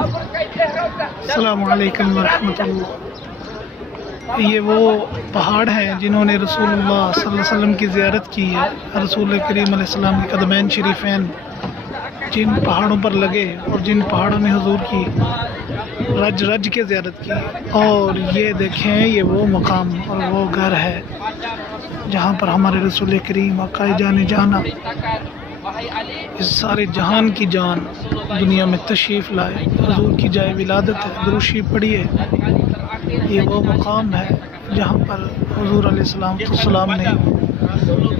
السلام علیکم ورحمۃ اللہ۔ یہ وہ پہاڑ ہیں جنہوں نے رسول اللہ صلی اللہ علیہ وسلم کی زیارت کی ہے۔ رسول کریم علیہ السلام کے قدمین شریفین جن پہاڑوں پر لگے اور جن پہاڑوں نے حضور کی رج رج کے زیارت کی، اور یہ دیکھیں یہ وہ مقام اور وہ گھر ہے جہاں پر ہمارے رسول کریم آقا جان جانا اس سارے جہان کی جان دنیا میں تشریف لائے، حضور کی جائے ولادت ہے۔ دروشی پڑھیے، یہ وہ مقام ہے جہاں پر حضور علیہ السلام نے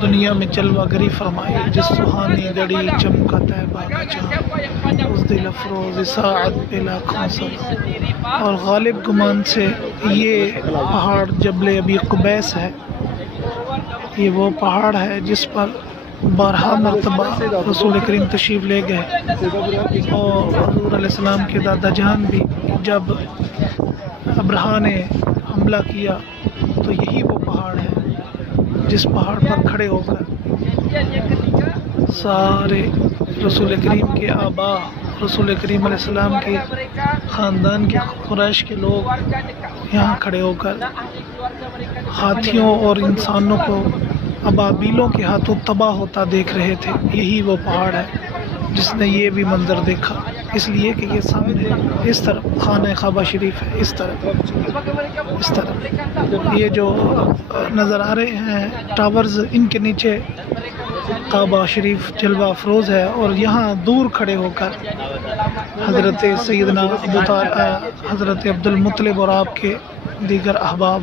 دنیا میں جلوہ گری فرمائی۔ جس سہانی گھڑی چمکا طیبہ کا چاند، اس دل افروز ساعت پہ لاکھوں سر۔ اور غالب گمان سے یہ پہاڑ جبل ابی قبیس ہے۔ یہ وہ پہاڑ ہے جس پر 12 مرتبہ رسول کریم تشریف لے گئے، اور حضور علیہ السلام کے دادا جان بھی جب ابرہہ نے حملہ کیا تو یہی وہ پہاڑ ہے جس پہاڑ پر کھڑے ہو کر سارے رسول کریم کے آبا، رسول کریم علیہ السلام کے خاندان کے قریش کے لوگ یہاں کھڑے ہو کر ہاتھیوں اور انسانوں کو ابابیلوں کے ہاتھوں تباہ ہوتا دیکھ رہے تھے۔ یہی وہ پہاڑ ہے جس نے یہ بھی منظر دیکھا، اس لیے کہ یہ سامنے اس طرف خانہ کعبہ شریف ہے، اس طرف یہ جو نظر آ رہے ہیں ٹاورز، ان کے نیچے کعبہ شریف جلوہ افروز ہے، اور یہاں دور کھڑے ہو کر حضرت سیدنا حضرت عبد المطلب اور آپ کے دیگر احباب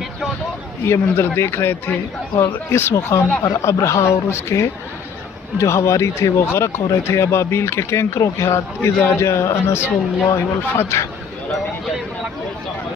یہ منظر دیکھ رہے تھے، اور اس مقام پر ابرہہ اور اس کے جو حواری تھے وہ غرق ہو رہے تھے ابابیل کے کینکروں کے ہاتھ۔ اذا جاء نصر اللہ والفتح